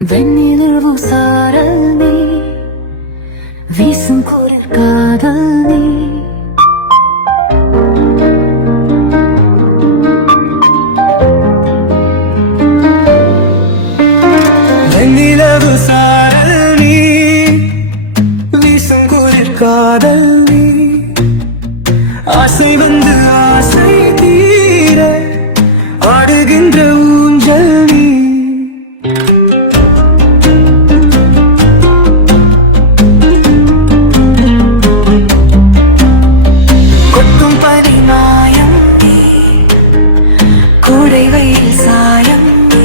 வெண்ணிலவு சாரல் நீ வீசும் குளிர் காதல் நீ வெண்ணிலவு சாரல் நீ வீசும் குளிர் காதல் நீ ஆசை வந்து ஆசை தீர ஆடுகின்ற ஊஞ்சல் நீ கொட்டும் பனிமாயம் நீ கூடை வெயில் சாயம் நீ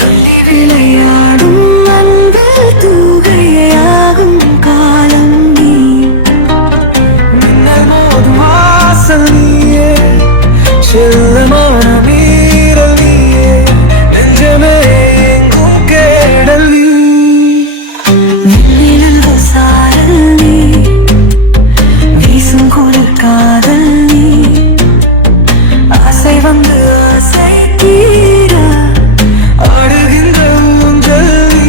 துள்ளி விளையாடும் அன்பில் தூகையாகும் காலம் நீ மின்னல் மோதும் வாசல் நீயே செல்லமான வீரல் நீயே நெஞ்சமே எங்கும் கேடல் நீ வெண்ணிலவு சாரல் நீ வீசும் குளிர் காதல் நீ ஆசை வந்து ஆசை தீர ஆடுகின்ற ஊஞ்சல் நீ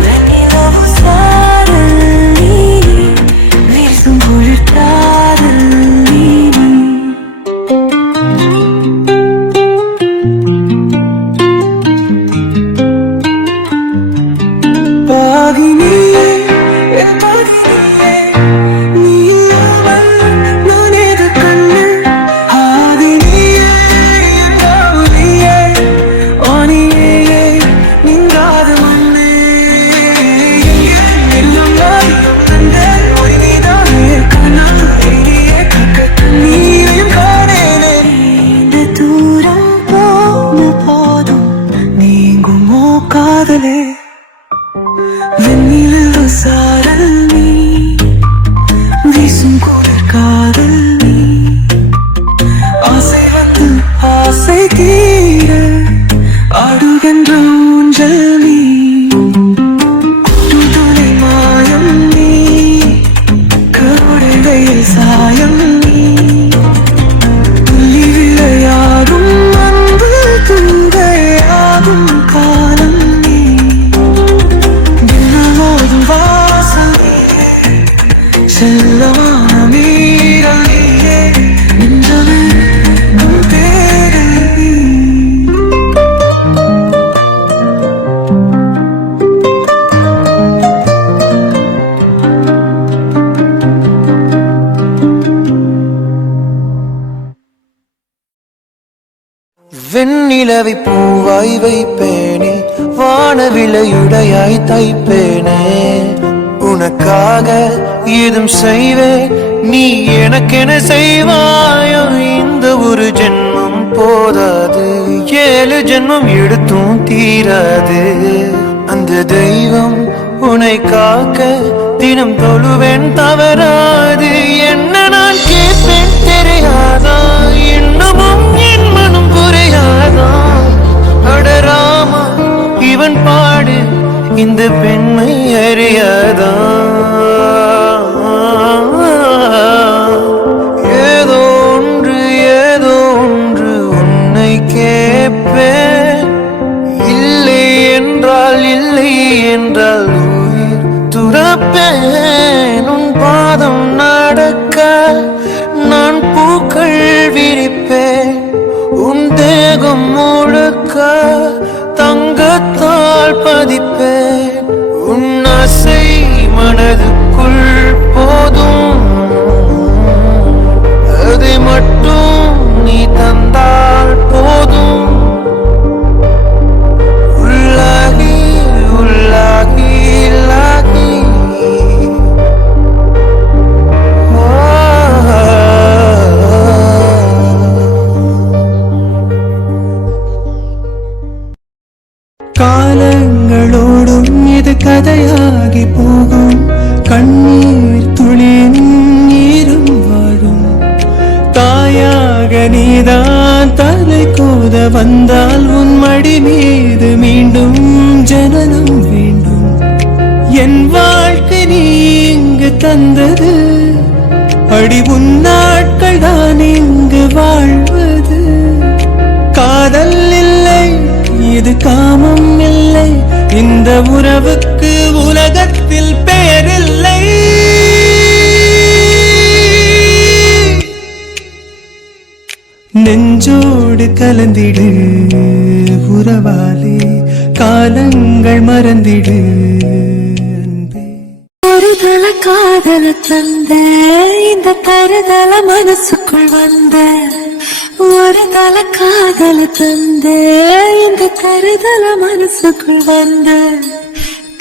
வெண்ணிலவு சாரல் நீ வீசும் குளிர் காதல் நீ பாதி நீயே என் பாதி நீயே நீ இல்லாமல் நான் ஏது கண்ணு ஆதி நீயே என் நீயே ஆனியே நீங்காத மண்ணே எங்கே எல்லாம் நான் கண்டேன் ஒரு நீதானே கண்ணால் நீயே கக்க நீரையும் காணேனே இந்த தூரம் போன போதும் நீங்குமோ காதலே வெண்ணிலவு சாரல் நீ வீசும் குளிர் காதல் நீ ஆசை வந்து ஆசை தீர ஆடுகின்ற ஊஞ்சல் நீ கூட்டுதுளை மாயம் நீ கருடை வெயில் சாயம் நீ துள்ளி விளையாடும் அன்பு தூங்கையாகும் காலம் நீ மின்னலோடும் வாசல் நீயே செல்லமான மீறல் நீயே நெஞ்சமே உன் பேரல் நீ வெண்ணிலவை பூவாய் வைப்பேனே வானவிலையுடையாய் தைப்பேனே உனக்காக ஏதும் செய்வேன் நீ எனக்கென செய்வாயோ இந்த ஒரு ஜென்மம் போதாது 7 ஜென்மம் எடுத்தும் தீராது அந்த தெய்வம் உன்னை காக்க தினம் தொழுவேன் தவறாது என்ன நான் கேட்பேன் தெரியாதா இன்னமும் என் மனம் புரியாதா அடராமா இவன் பாடு இந்த பெண்மை அறியாதா ஏதோ ஒன்று உன்னை கேட்பேன் இல்லை என்றால் உயிர் துறப்பேன் உன் பாதம் நடக்க நான் பூக்கள் விரிப்பேன் உன் தேகம் முழுக்க தங்கத்தால் பதிப்பேன் உன் ஆசை மனதுக்குள் போதும் அதை மட்டும் நீ தந்தால் போதும் உள்ளாகி உள்ளாகி இல்லாகி காலங்களோடும் இது கதையாகி போகும் கண்ணீர் துளியின் நீரும் வாழும் தாயாக நீதான் தலை கோத வந்தால் உன் மடி உறவுக்கு உலகத்தில் பேரில்லை. நெஞ்சோடு கலந்திடு உறவாலே காலங்கள் மறந்திடு. ஒரு தல காதல தந்த இந்த தருதல மனசுக்குள் வந்த ஒரு தல காதல தந்த இந்த தருதல மனசுக்குள் வந்த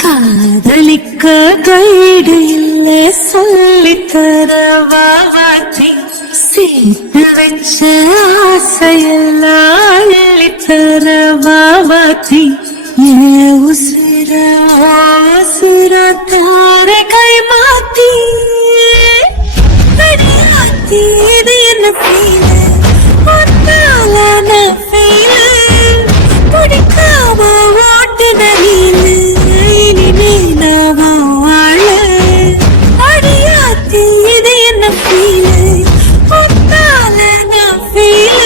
காதலிக்க கைடு இல்ல சொல்லித்தர வாவாத்தி சேர்த்து வச்ச ஆசையெல்லாம் அள்ளித்தர வாவாத்தி உசிர உசிர தார கை மாத்தி அடியாத்தி இது என்ன ஃபீல் ஒன்னாலான ஃபீல் பிடிக்காம ஓட்டுன ரீல் இனிமே நாம வாழ அடியாத்தி இது என்ன ஃபீல் ஒன்னாலான ஃபீல்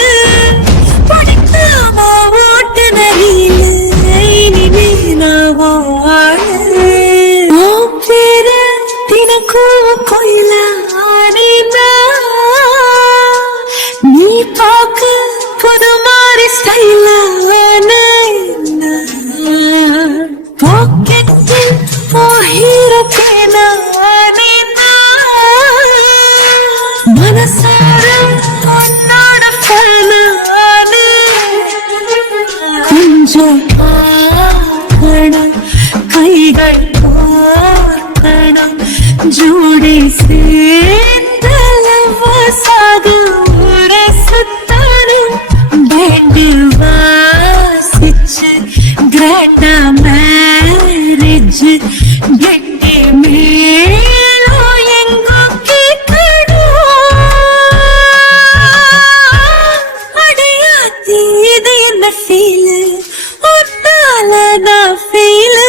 பிடிக்காம ஓட்டுன ரீல் இனிமே நாம வாழ பேர தினக்கூ கோயில நீ பார்க்க புது மாதிரி ஸ்டைல பாக்கெட்டில் போகிற பேன மனசார உன்னோட பேன கொஞ்சம் கைகள் போர்க்கணும் ஜோடி சேர்ந்தலவாசாக ஊரை சுத்தானும் பேண்டு வாசிச்சு கிராண்டா மேரேஜ் கெட்டி மேலோ எங்கோ கேட்கணும் அடையாத்தி இது என்ன ஃபீல் ஒன்னால நான் ஃபீல்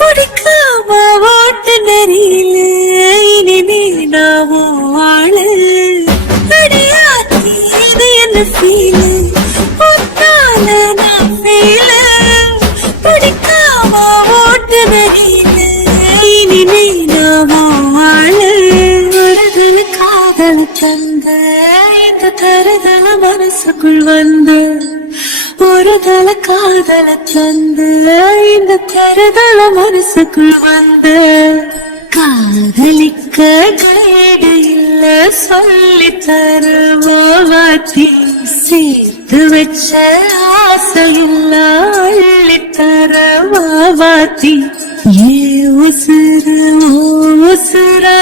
பிடிக்காம ஓட்டு நெறியில இனிமே நாம வாழ அடியாத்தி இது என்ன ஃபீல் ஒன்னால நான் ஃபீல் பிடிக்காம ஓட்டு நெறியில இனிமே நாம வாழ வருதல காதல் தந்த இந்த தருதல மனசுக்குள் வந்து ஒரு தல காதல தந்து இந்த தருதல மனசுக்குள் வந்து காதலிக்க கைடு இல்ல சொல்லித்தர வாவாத்தி சேர்த்து வச்ச ஆசையில்ல அள்ளித்தர வாவாத்தி ஏ உசுர உசுரா